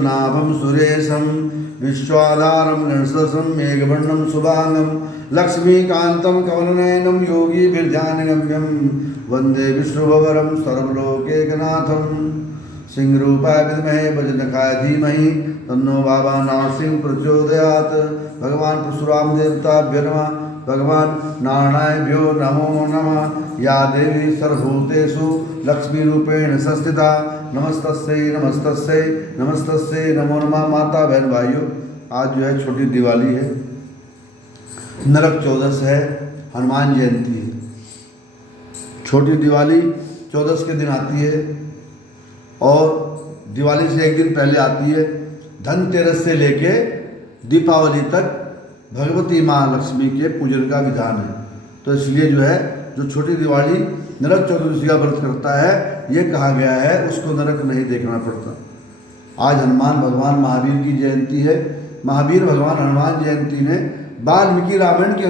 पद्मनाभं सुरेशं विश्वाधारं गणसदसं मेघवर्णं शुभांगं लक्ष्मीकान्तं कमलनयनं योगीभिर्ध्यानगम्यं वन्दे विष्णुभवरं सर्वलोकैकनाथं सिंहरूपाय विद्महे बजरंगाय धीमहि तन्नो बाबा नरसिंह प्रचोदयात्। भगवान परशुराम देवताभ्यो नमः। भगवान नारायणभ्यो नमो नमः। या देवी सर्वभूतेषु लक्ष्मीरूपेण संस्थिता नमस्तस्यै नमस्तस्यै नमस्तस्यै नमो नमः। माता बहन भाइयों, आज जो है छोटी दिवाली है, नरक चौदस है, हनुमान जयंती है। छोटी दिवाली चौदस के दिन आती है और दिवाली से एक दिन पहले आती है। धनतेरस से लेके दीपावली तक भगवती माँ लक्ष्मी के पूजन का विधान है। तो इसलिए जो है जो छोटी दिवाली नरक चतुर्दशी का व्रत करता है, ये कहा गया है उसको नरक नहीं देखना पड़ता। आज हनुमान भगवान महावीर की जयंती है। महावीर भगवान हनुमान जयंती ने वाल्मीकि रामायण के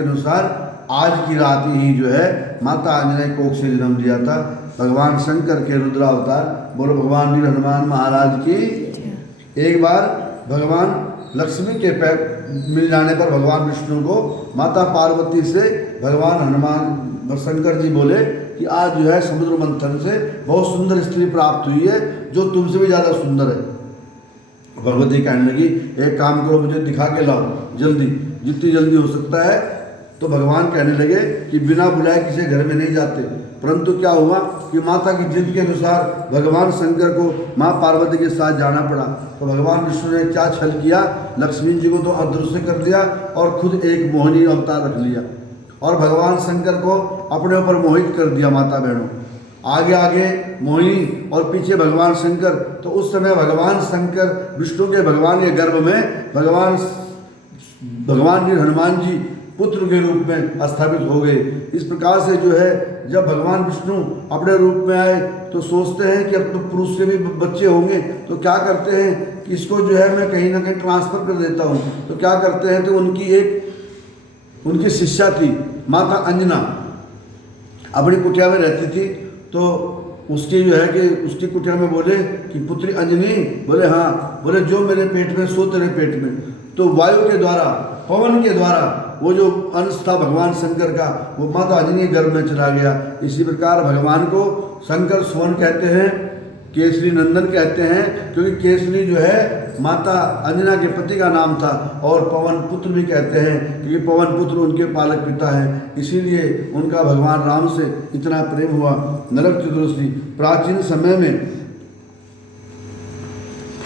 अनुसार आज की रात ही जो है माता आंजनेय कोख से जन्म लिया था। भगवान शंकर के रुद्रावतार, बोलो भगवान वीर हनुमान महाराज की। एक बार भगवान लक्ष्मी के पैर मिल जाने पर भगवान विष्णु को माता पार्वती से भगवान हनुमान शंकर जी बोले कि आज जो है समुद्र मंथन से बहुत सुंदर स्त्री प्राप्त हुई है जो तुमसे भी ज़्यादा सुंदर है। भगवती कहने लगी एक काम करो, मुझे दिखा के लाओ जल्दी, जितनी जल्दी हो सकता है। तो भगवान कहने लगे कि बिना बुलाए किसी घर में नहीं जाते। परंतु क्या हुआ कि माता की जिद के अनुसार भगवान शंकर को माँ पार्वती के साथ जाना पड़ा। तो भगवान विष्णु ने क्या छल किया, लक्ष्मी जी को तो अदृश्य कर दिया और खुद एक मोहिनी अवतार रख लिया और भगवान शंकर को अपने ऊपर मोहित कर दिया। माता बहनों, आगे आगे मोहिनी और पीछे भगवान शंकर। तो उस समय भगवान शंकर विष्णु के भगवान के गर्भ में भगवान जी हनुमान जी पुत्र के रूप में स्थापित हो गए। इस प्रकार से जो है जब भगवान विष्णु अपने रूप में आए तो सोचते हैं कि अब तो पुरुष के भी बच्चे होंगे, तो क्या करते हैं कि इसको जो है मैं कहीं ना कहीं ट्रांसफ़र कर देता हूँ। तो क्या करते हैं, तो उनकी शिष्या थी माता अंजना, अपनी कुटिया में रहती थी। तो उसकी जो है कि उसकी कुटिया में बोले कि पुत्री अंजनी, बोले हाँ, बोले जो मेरे पेट में सो तेरे पेट में। तो वायु के द्वारा, पवन के द्वारा वो जो अंश था भगवान शंकर का, वो माता अंजनी के गर्भ में चला गया। इसी प्रकार भगवान को शंकर सुवन कहते हैं, केसरी नंदन कहते हैं, क्योंकि केसरी जो है माता अंजना के पति का नाम था। और पवन पुत्र भी कहते हैं क्योंकि पवन पुत्र उनके पालक पिता हैं, इसीलिए उनका भगवान राम से इतना प्रेम हुआ। नरक चतुर्दशी प्राचीन समय में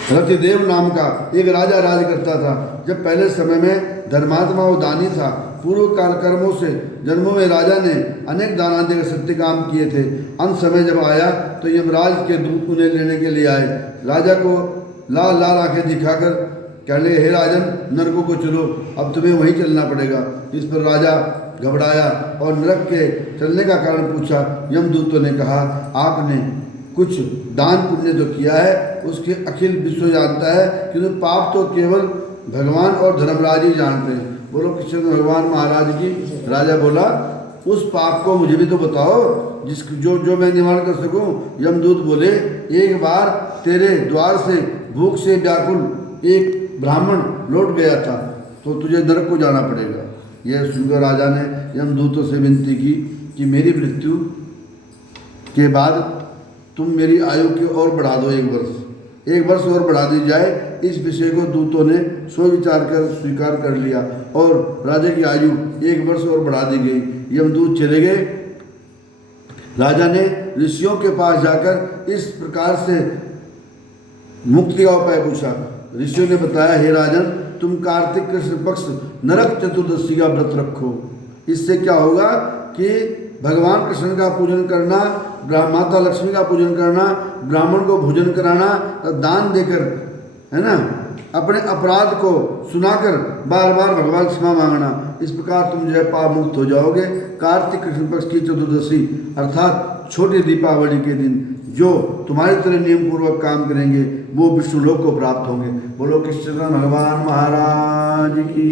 रतिदेव नाम का एक राजा राज करता था। जब पहले समय में धर्मात्मा और दानी था, पूर्व काल कर्मों से जन्मों में राजा ने अनेक दाना देकर सत्य काम किए थे। अंत समय जब आया तो यमराज के दूत उन्हें लेने के लिए आए। राजा को लाल लाल आंखें दिखाकर कहने लगे, हे राजन, नरकों को चलो, अब तुम्हें वहीं चलना पड़ेगा। इस पर राजा घबराया और नरक के चलने का कारण पूछा। यमदूतों ने कहा, आपने कुछ दान पुण्य तो किया है, उसके अखिल विश्व जानता है, किंतु पाप तो केवल भगवान और धर्मराज ही जानते हैं। बोलो कृष्ण भगवान महाराज की। राजा बोला, उस पाप को मुझे भी तो बताओ जो मैं निवारण कर सकूं। यमदूत बोले, एक बार तेरे द्वार से भूख से व्याकुल एक ब्राह्मण लौट गया था, तो तुझे नरक को जाना पड़ेगा। यह सुनकर राजा ने यमदूतों से विनती की कि मेरी मृत्यु के बाद तुम मेरी आयु की और बढ़ा दो, एक वर्ष और बढ़ा दी जाए। इस विषय को दूतों ने सोच विचार कर स्वीकार कर लिया और राजा की आयु एक वर्ष और बढ़ा दी गई। यमदूत चले गए। राजा ने ऋषियों के पास जाकर इस प्रकार से मुक्ति का उपाय पूछा। ऋषियों ने बताया, हे राजन, तुम कार्तिक कृष्ण पक्ष नरक चतुर्दशी का व्रत रखो। इससे क्या होगा कि भगवान कृष्ण का पूजन करना, माता लक्ष्मी का पूजन करना, ब्राह्मण को भोजन कराना, दान देकर, है ना, अपने अपराध को सुनाकर बार बार भगवान क्षमा मांगना। इस प्रकार तुम जो है पाप मुक्त हो जाओगे। कार्तिक कृष्ण पक्ष की चतुर्दशी अर्थात छोटी दीपावली के दिन जो तुम्हारी तरह नियम पूर्वक काम करेंगे वो विष्णु लोक को प्राप्त होंगे। बोलो कृष्ण भगवान महाराज की।